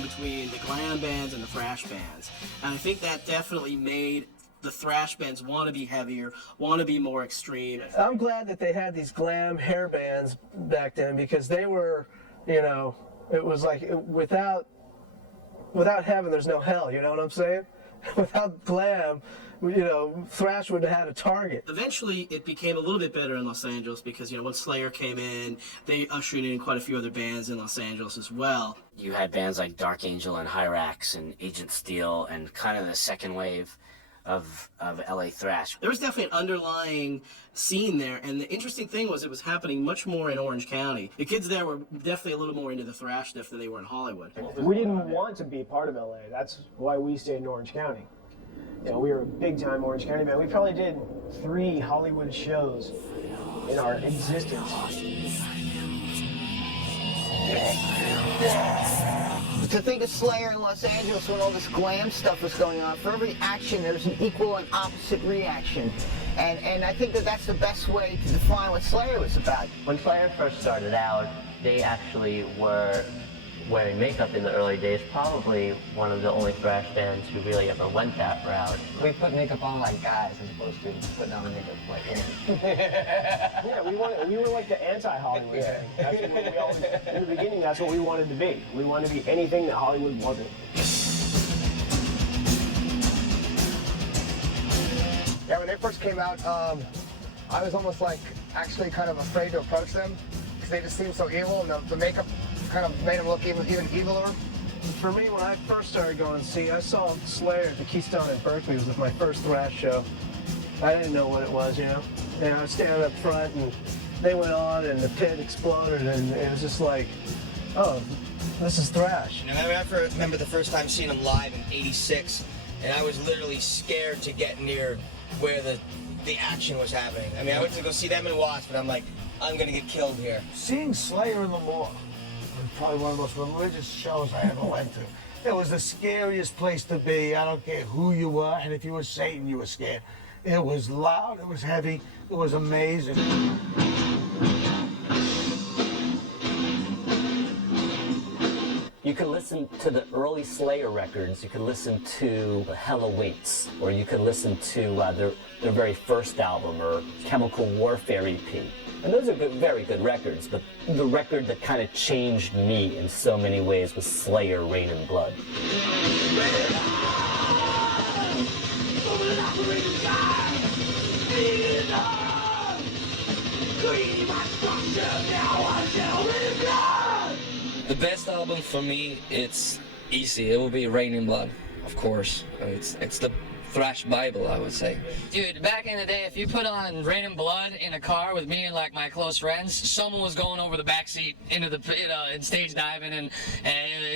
between the glam bands and the thrash bands. And I think that definitely made the thrash bands want to be heavier, want to be more extreme. I'm glad that they had these glam hair bands back then, because they were, you know, it was like without heaven there's no hell, you know what I'm saying? Without glam, you know, thrash would have had a target. Eventually, it became a little bit better in Los Angeles because, you know, when Slayer came in, they ushered in quite a few other bands in Los Angeles as well. You had bands like Dark Angel and Hyrax and Agent Steel and kind of the second wave of LA thrash. There was definitely an underlying scene there, and the interesting thing was it was happening much more in Orange County. The kids there were definitely a little more into the thrash stuff than they were in Hollywood. We didn't want to be part of LA. That's why we stayed in Orange County. You know, we were a big-time Orange County band. We probably did 3 Hollywood shows in our existence. To think of Slayer in Los Angeles when all this glam stuff was going on, for every action there's an equal and opposite reaction. And I think that that's the best way to define what Slayer was about. When Slayer first started out, they actually were wearing makeup in the early days, probably one of the only thrash bands who really ever went that route. We put makeup on like guys as opposed to putting on makeup like women. Yeah, we were like the anti-Hollywood thing. That's what we always, in the beginning, that's what we wanted to be. We wanted to be anything that Hollywood wasn't. Yeah, when they first came out, I was almost like actually kind of afraid to approach them because they just seemed so evil, and the makeup kind of made them look even eviler. For me, when I first started going to see, I saw Slayer at the Keystone in Berkeley. It was my first thrash show. I didn't know what it was, you know. And I was standing up front, and they went on, and the pit exploded, and it was just like, oh, this is thrash. And I remember the first time seeing them live in '86, and I was literally scared to get near where the action was happening. I mean, I went to go see them in Watts, but I'm like, I'm gonna get killed here. Seeing Slayer in the Mall was probably one of the most religious shows I ever went to. It was the scariest place to be. I don't care who you were, and if you were Satan, you were scared. It was loud, it was heavy, it was amazing. You could listen to the early Slayer records, you could listen to Hell Awaits, or you could listen to their very first album, or Chemical Warfare EP. And those are very good records, but the record that kind of changed me in so many ways was Slayer, Rain and Blood. The best album for me, it's easy. It will be Rain and Blood, of course. It's the thrash Bible, I would say. Dude, back in the day, if you put on Rain and Blood in a car with me and like my close friends, someone was going over the backseat into the and stage diving and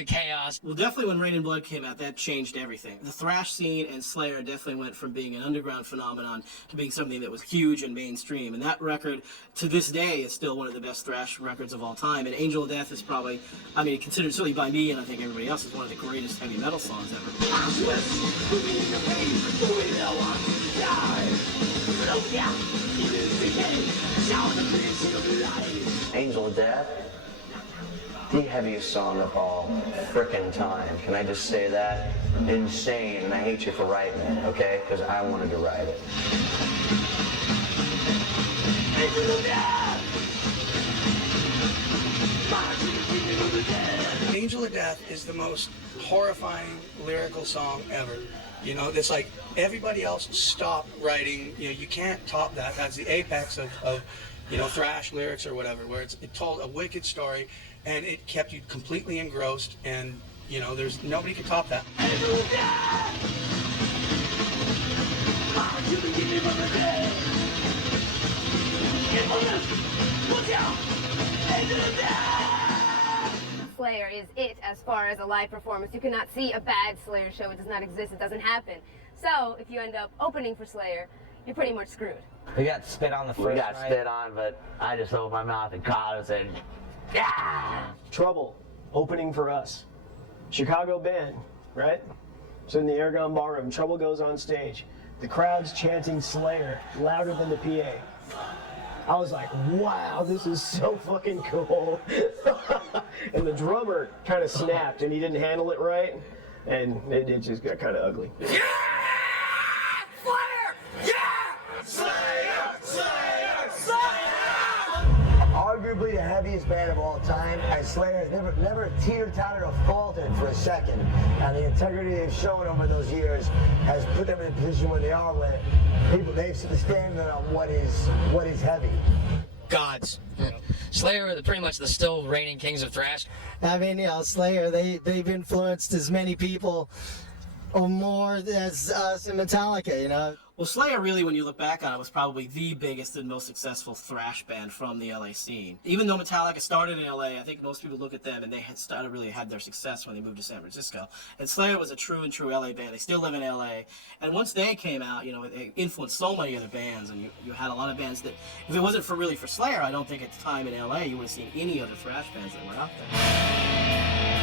chaos. Well, definitely when Rain and Blood came out, that changed everything. The thrash scene and Slayer definitely went from being an underground phenomenon to being something that was huge and mainstream. And that record, to this day, is still one of the best thrash records of all time. And Angel of Death is probably, I mean, considered certainly by me and I think everybody else, is one of the greatest heavy metal songs ever. Angel of Death, the heaviest song of all frickin' time. Can I just say that? Insane, and I hate you for writing it, okay? Because I wanted to write it. Angel of Death! Angel of Death is the most horrifying lyrical song ever. You know, it's like everybody else stopped writing. You know, you can't top that. That's the apex of you know, thrash lyrics or whatever, where it told a wicked story and it kept you completely engrossed, and you know, there's nobody can top that. Slayer is it as far as a live performance. You cannot see a bad Slayer show. It does not exist. It doesn't happen. So if you end up opening for Slayer, you're pretty much screwed. We got spit on the first We got night. spit on, but I just opened my mouth and caught it and said, yeah! Trouble, opening for us. Chicago band, right? So in the Aragon Ballroom, Trouble goes on stage. The crowd's chanting Slayer louder than the PA. I was like, wow, this is so fucking cool. And the drummer kind of snapped, and he didn't handle it right, and it just got kind of ugly. Yeah! Slayer! Yeah! Slayer! Slayer! Slayer! Arguably the heaviest band of all time, and Slayer has never teeter-tottered or faltered for a second. And the integrity they've shown over those years has put them in a position where they are, where people, they've set the standard on what is heavy. Gods. Slayer are pretty much the still reigning kings of thrash. I mean, you know, Slayer, they've influenced as many people or more as us in Metallica, you know. Well, Slayer really, when you look back on it, was probably the biggest and most successful thrash band from the LA scene. Even though Metallica started in LA, I think most people look at them and they had their success when they moved to San Francisco. And Slayer was a true LA band. They still live in LA. And once they came out, you know, they influenced so many other bands. And you had a lot of bands that, if it wasn't for Slayer, I don't think at the time in LA you would have seen any other thrash bands that were out there.